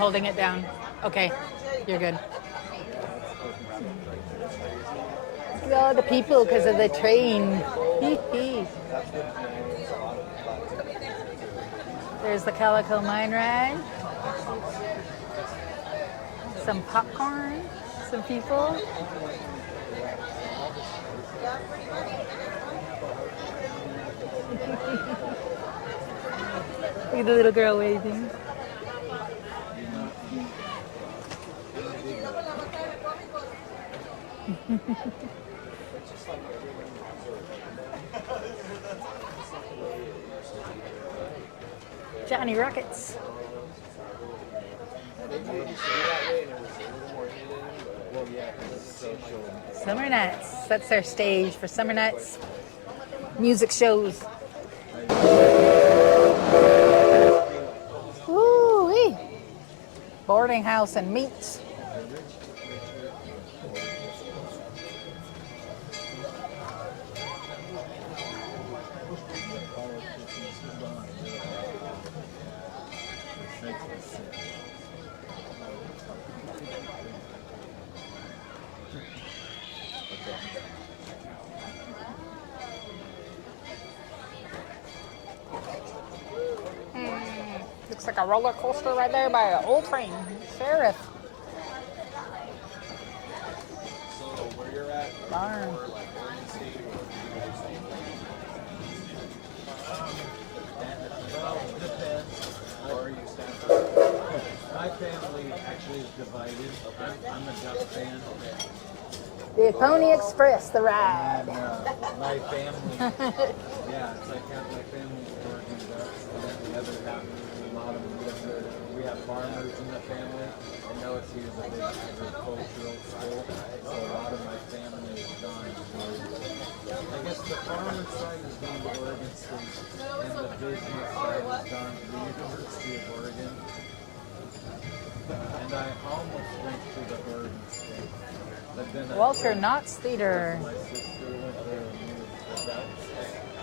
holding it down. Okay, you're good. Look at all the people because of the train. There's the Calico Mine Ride. Some popcorn, some people. Look at the little girl waving. Johnny Rockets. Summer Nights. That's their stage for Summer Nights music shows. Woo-wee. Boarding house and meats. Looks like a roller coaster right there by an old train. Sheriff. So where you're at, Darn. or like Oregon State, or well, it depends. Where are you Stanford? My family actually is divided. I'm a Duck fan. The Pony Express, the ride. And my family, yeah, it's like half my family's Oregon Ducks, and then the other half, a lot of them live there. We have farmers in the family, and OSU is a big agricultural school, so a lot of my family is gone to Oregon. I guess the farmer side is going to Oregon State, and the business side is gone to the University of Oregon. And I almost went to the Oregon State. But then Walter Knott's Theater. my sister went there and moved to Ducks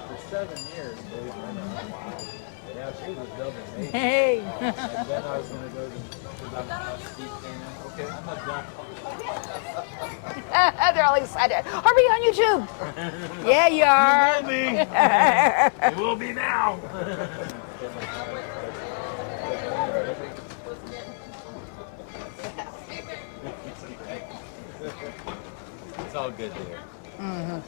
for 7 years, believe it or not. Yeah, she was double major. Hey. And then I was going to go to I'm a Steve fan. Okay, I'm a Duck. They're all excited. Are we on YouTube? Yeah, you are. You will be. You will be now. It's all good there. Mm-hmm.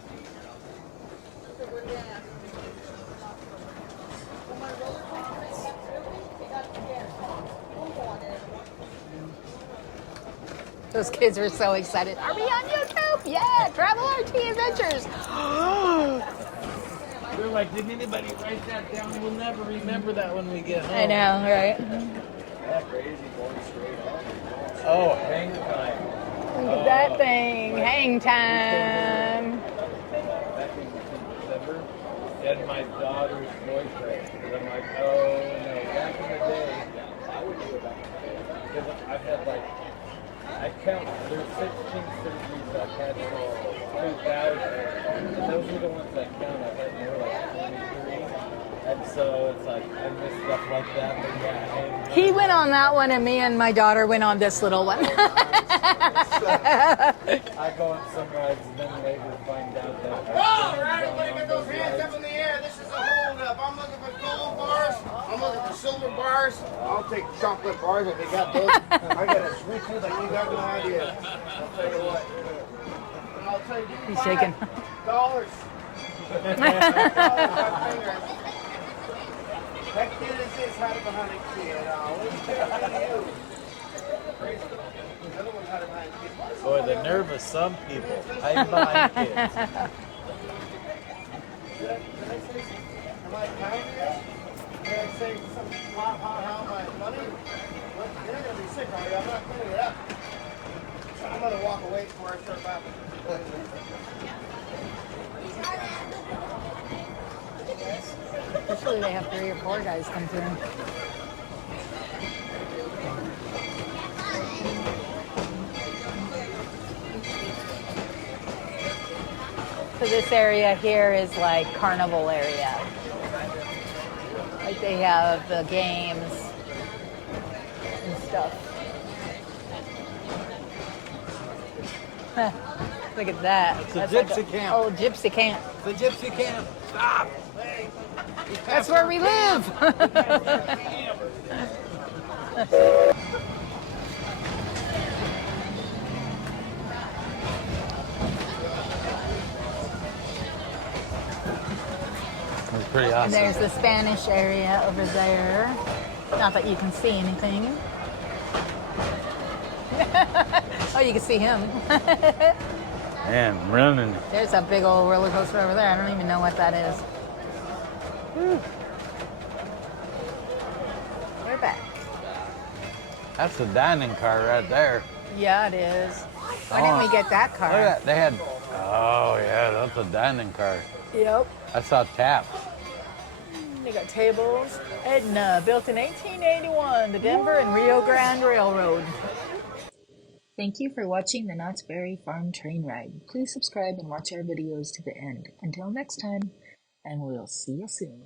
Those kids were so excited. Are we on YouTube? Yeah, Travel RT Adventures. They're like, didn't anybody write that down? We'll never remember that when we get home. I know, right? That crazy going straight up. Oh, hang time. Look at that thing. Hang time. Back in December, and my daughter's boyfriend. And I'm like, oh no. Back in the day, I would do it back in the day. Because I've had like, I count, there's 16 surgeries I've had for 2000. And those are the ones I count. I've had more like 23. And so it's like, I miss stuff like that. But yeah, and, He went on that one, and me and my daughter went on this little one. I go on some rides and then later find out that All right, everybody get those hands up in the air. This is a hold-up. I'm looking for gold bars. I'm looking for silver bars. I'll take chocolate bars if they got those. I got a sweet tooth like you got no idea. I'll tell you what. And I'll tell you, give me He's shaking. $5. That kid is this hiding behind a kid. What are you? The other one's hiding behind a kid. boy, the nerve of some people hiding behind kids. Am I kind here? Can I say something how my money? Well, you're not going to be sick, are you? I'm not cleaning it up. I'm going to walk away before I start laughing. Usually they have 3 or 4 guys come through. So this area here is like carnival area. Like they have the games and stuff. Look at that. It's a That's gypsy like camp. old gypsy camp. The gypsy camp. Stop. That's where we live. That's pretty And awesome. there's the Spanish area over there. Not that you can see anything. Oh, you can see him. Man, running. There's a big old roller coaster over there. I don't even know what that is. Whew. We're back. That's the dining car right there. Yeah, it is. Why didn't we get that car? Look at that. They had. Oh yeah, that's a dining car. Yep. I saw taps. They got tables. Edna, built in 1881, the Denver and Rio Grande Railroad. Thank you for watching the Knott's Berry Farm train ride. Please subscribe and watch our videos to the end. Until next time, and we'll see you soon.